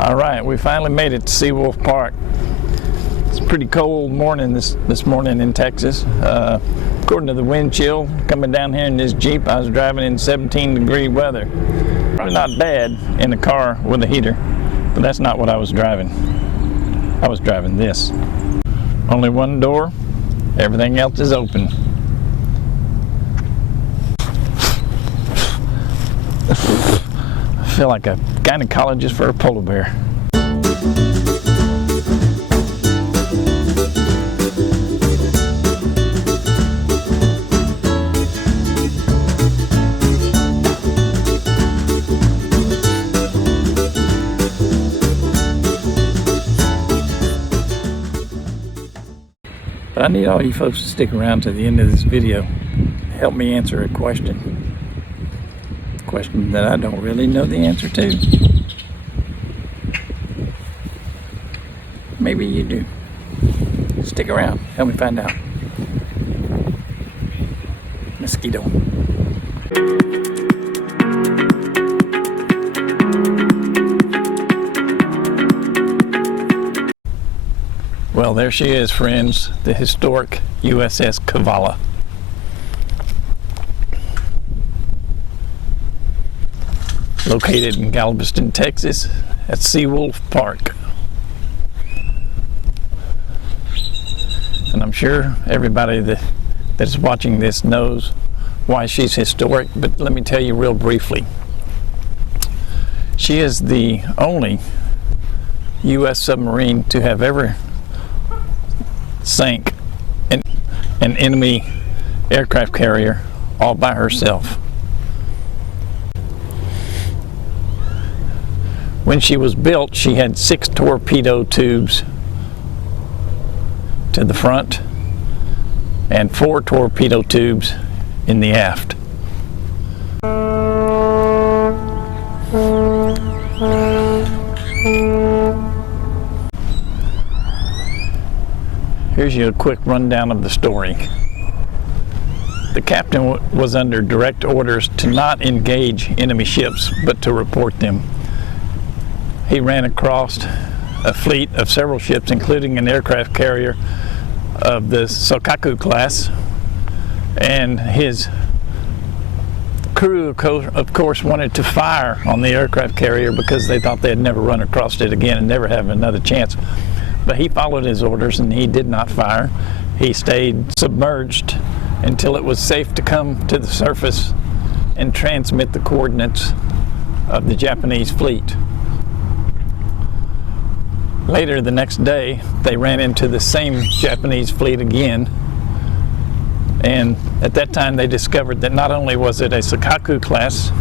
All right, we finally made it to Seawolf Park. It's a pretty cold morning this morning in Texas. According to the wind chill coming down here in this Jeep, I was driving in 17-degree weather. Probably not bad in a car with a heater, but that's not what I was driving. I was driving this. Only one door, everything else is open. I feel like a gynecologist for a polar bear. But I need all you folks to stick around to the end of this video. Help me answer a question. Question that I don't really know the answer to. Maybe you do. Stick around. Help me find out. Mosquito. Well, there she is, friends. The historic USS Cavalla. Located in Galveston, Texas, at Seawolf Park. And I'm sure everybody that is watching this knows why she's historic, but let me tell you real briefly. She is the only U.S. submarine to have ever sank an enemy aircraft carrier all by herself. When she was built, she had 6 torpedo tubes to the front and 4 torpedo tubes in the aft. Here's you a quick rundown of the story. The captain was under direct orders to not engage enemy ships, but to report them. He ran across a fleet of several ships, including an aircraft carrier of the Shōkaku class, and his crew, of course, wanted to fire on the aircraft carrier because they thought they'd never run across it again and never have another chance. But he followed his orders and he did not fire. He stayed submerged until it was safe to come to the surface and transmit the coordinates of the Japanese fleet. Later the next day, they ran into the same Japanese fleet again, and at that time they discovered that not only was it a Shōkaku class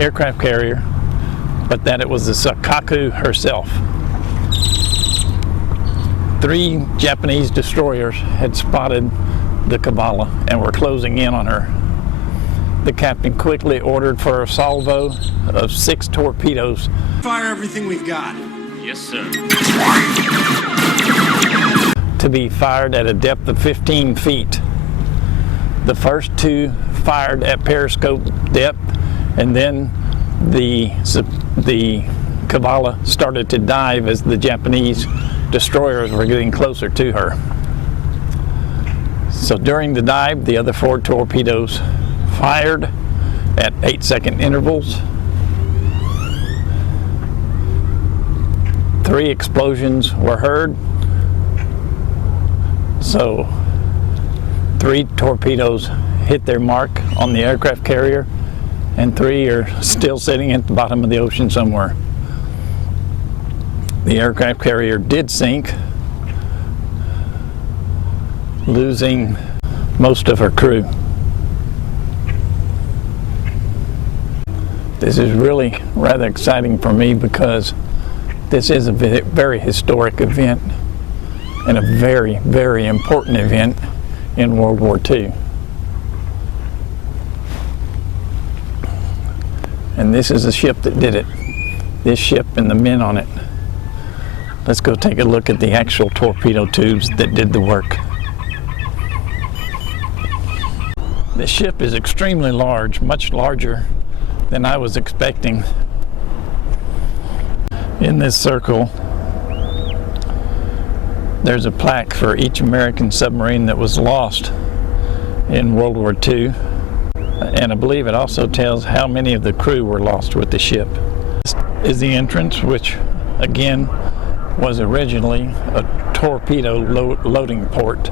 aircraft carrier, but that it was the Shōkaku herself. 3 Japanese destroyers had spotted the Cavalla and were closing in on her. The captain quickly ordered for a salvo of 6 torpedoes. Fire everything we've got. Yes, sir. To be fired at a depth of 15 feet. The first 2 fired at periscope depth, and then the Cavalla started to dive as the Japanese destroyers were getting closer to her. So during the dive, the other 4 torpedoes fired at 8-second intervals. 3 explosions were heard, so 3 torpedoes hit their mark on the aircraft carrier, and 3 are still sitting at the bottom of the ocean somewhere. The aircraft carrier did sink, losing most of her crew. This is really rather exciting for me because this is a very historic event and a very, very important event in World War II. And this is the ship that did it. This ship and the men on it. Let's go take a look at the actual torpedo tubes that did the work. This ship is extremely large, much larger than I was expecting. In this circle, there's a plaque for each American submarine that was lost in World War II, and I believe it also tells how many of the crew were lost with the ship. This is the entrance, which again was originally a torpedo loading port.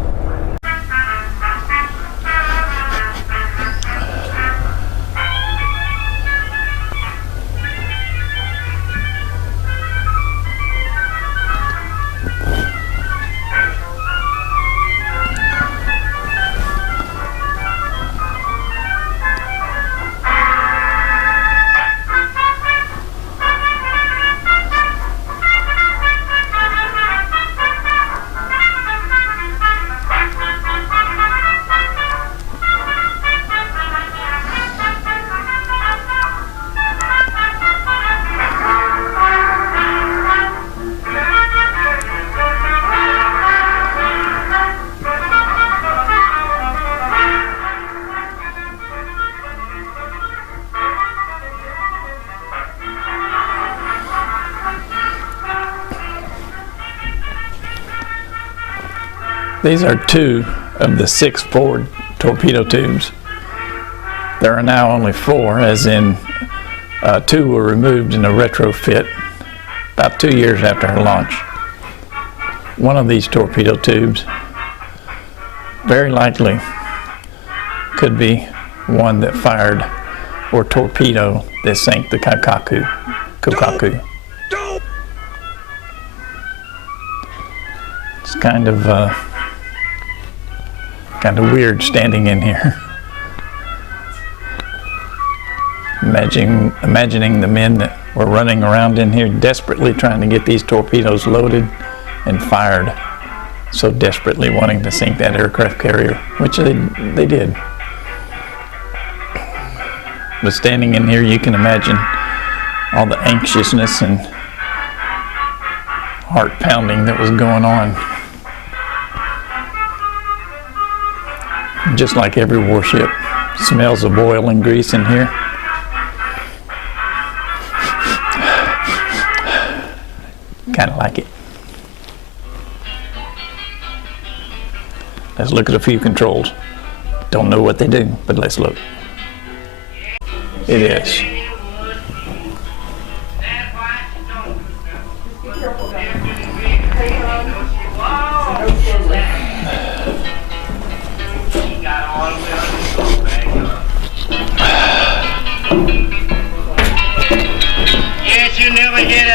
These are 2 of the 6 forward torpedo tubes. There are now only 4, as in 2 were removed in a retrofit about 2 years after her launch. One of these torpedo tubes very likely could be one that fired or torpedo that sank the Shōkaku. It's kind of weird standing in here. Imagining the men that were running around in here desperately trying to get these torpedoes loaded and fired, so desperately wanting to sink that aircraft carrier, which they did. But standing in here, you can imagine all the anxiousness and heart pounding that was going on. Just like every warship, smells of oil and grease in here. Kind of like it. Let's look at a few controls. Don't know what they do, but let's look. It is. Yes, you never get